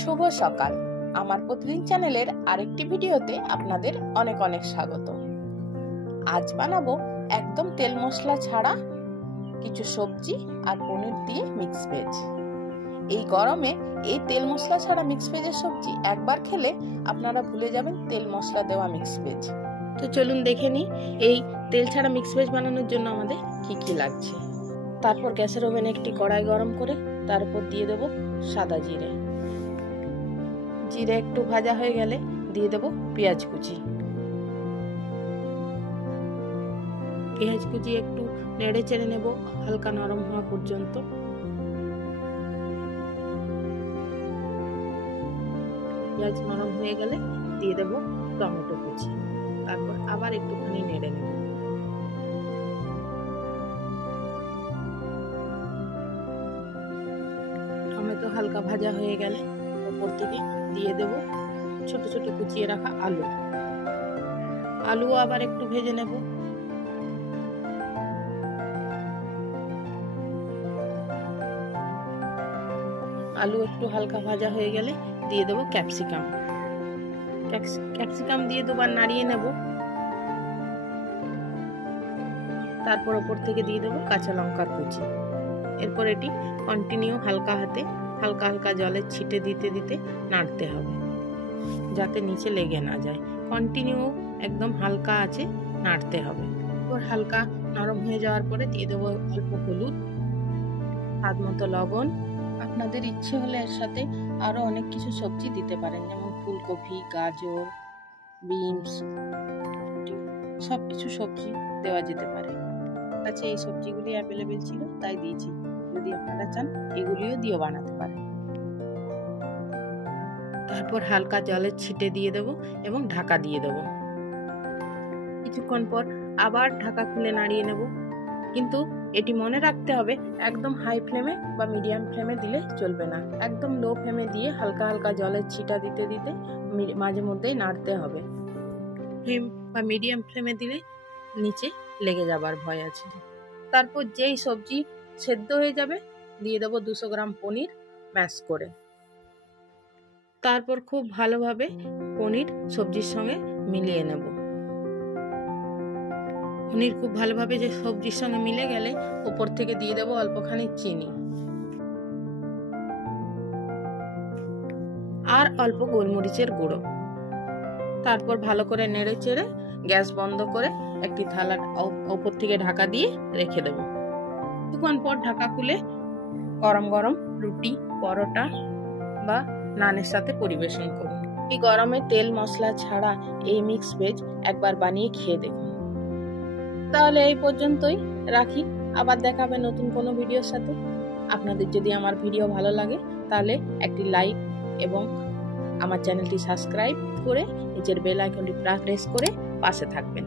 শুভ সকাল। আমার প্রতিদিন চ্যানেলের আরেকটি ভিডিওতে আপনাদের অনেক অনেক স্বাগত। আজ বানাবো একদম তেল মশলা ছাড়া কিছু সবজি আর পনির দিয়ে মিক্স ভেজ। এই গরমে এই তেল মশলা ছাড়া মিক্স ভেজের সবজি একবার খেলে আপনারা ভুলে যাবেন তেল মশলা দেওয়া মিক্স ভেজ। তো চলুন দেখে নিই এই তেল ছাড়া মিক্স ভেজ বানানোর জন্য আমাদের কি কি লাগছে। তারপর গ্যাসের ওভেনে একটি কড়াই গরম করে তার উপর দিয়ে দেব সাদা জিরে। জিরে একটু ভাজা হয়ে গেলে দিয়ে দেব পেঁয়াজ কুচি। পেঁয়াজ কুচি একটু নেড়ে চেড়ে নেব হালকা নরম হওয়া পর্যন্ত। পেঁয়াজ নরম হয়ে গেলে দিয়ে দেব টমেটো কুচি। তারপর আবার একটুখানি নেড়ে নেব। টমেটো হালকা ভাজা হয়ে গেলে উপর থেকে দিয়ে দেব ছোট ছোট কুচিয়ে রাখা আলু। আলু আবার একটু ভেজে নেব। আলু একটু হালকা ভাজা হয়ে গেলে দিয়ে দেব ক্যাপসিকাম। ক্যাপসিকাম দিয়ে দুবার নাড়িয়ে নেব। তারপর উপর থেকে দিয়ে দেব কাঁচা লঙ্কার কুচি। এরপর এটি কন্টিনিউ হালকা হাতে হালকা হালকা জলের ছিটে দিতে দিতে নাড়তে হবে যাতে নিচে লেগে না যায়। কন্টিনিউ একদম হালকা আছে নাড়তে হবে। এরপর হালকা নরম হয়ে যাওয়ার পরে দিয়ে দেবো অল্প হলুদ, স্বাদ মতো লবণ। আপনাদের ইচ্ছে হলে এর সাথে আরো অনেক কিছু সবজি দিতে পারেন, যেমন ফুলকপি, গাজর, বিনস, সবকিছু সবজি দেওয়া যেতে পারে। আচ্ছা, এই সবজিগুলি অ্যাভেলেবেল ছিল তাই দিয়েছি। যদি আপনারা চান এগুলিও দিয়েও বানাতে পারেন। তারপর হালকা জলের ছিটে দিয়ে দেব এবং ঢাকা দিয়ে দেব। কিছুক্ষণ পর আবার ঢাকা খুলে নাড়িয়ে নেব। কিন্তু এটি মনে রাখতে হবে একদম হাই ফ্লেমে বা মিডিয়াম ফ্লেমে দিলে চলবে না। একদম লো ফ্লেমে দিয়ে হালকা হালকা জলের ছিটা দিতে দিতে মাঝে মধ্যেই নাড়তে হবে। ফ্লেম বা মিডিয়াম ফ্লেমে দিলে নিচে লেগে যাবার ভয় আছে। তারপর যেই সবজি সেদ্ধ হয়ে যাবে দিয়ে দেবো 200 গ্রাম পনির ম্যাশ করে। তারপর খুব ভালোভাবে পনির সবজির সঙ্গে মিলিয়ে নেব। পনির খুব ভালোভাবে যে সবজির সঙ্গে মিলে গেলে উপর থেকে দিয়ে দেবো অল্পখানি চিনি আর অল্প গোলমরিচের গুঁড়ো। তারপর ভালো করে নেড়ে চেড়ে গ্যাস বন্ধ করে একটি থালা উপর থেকে ঢাকা দিয়ে রেখে দেব। কিছুক্ষণ পর ঢাকা খুলে গরম গরম রুটি, পরোটা বা নানের সাথে পরিবেশন করুন। এই গরমে তেল মশলা ছাড়া এই মিক্স ভেজ একবার বানিয়ে খেয়ে দেখুন। তাহলে এই পর্যন্তই রাখি, আবার দেখা হবে নতুন কোনো ভিডিওর সাথে। আপনাদের যদি আমার ভিডিও ভালো লাগে তাহলে একটি লাইক এবং আমার চ্যানেলটি সাবস্ক্রাইব করে নিচের বেল আইকনটি প্রেস করে পাশে থাকবেন।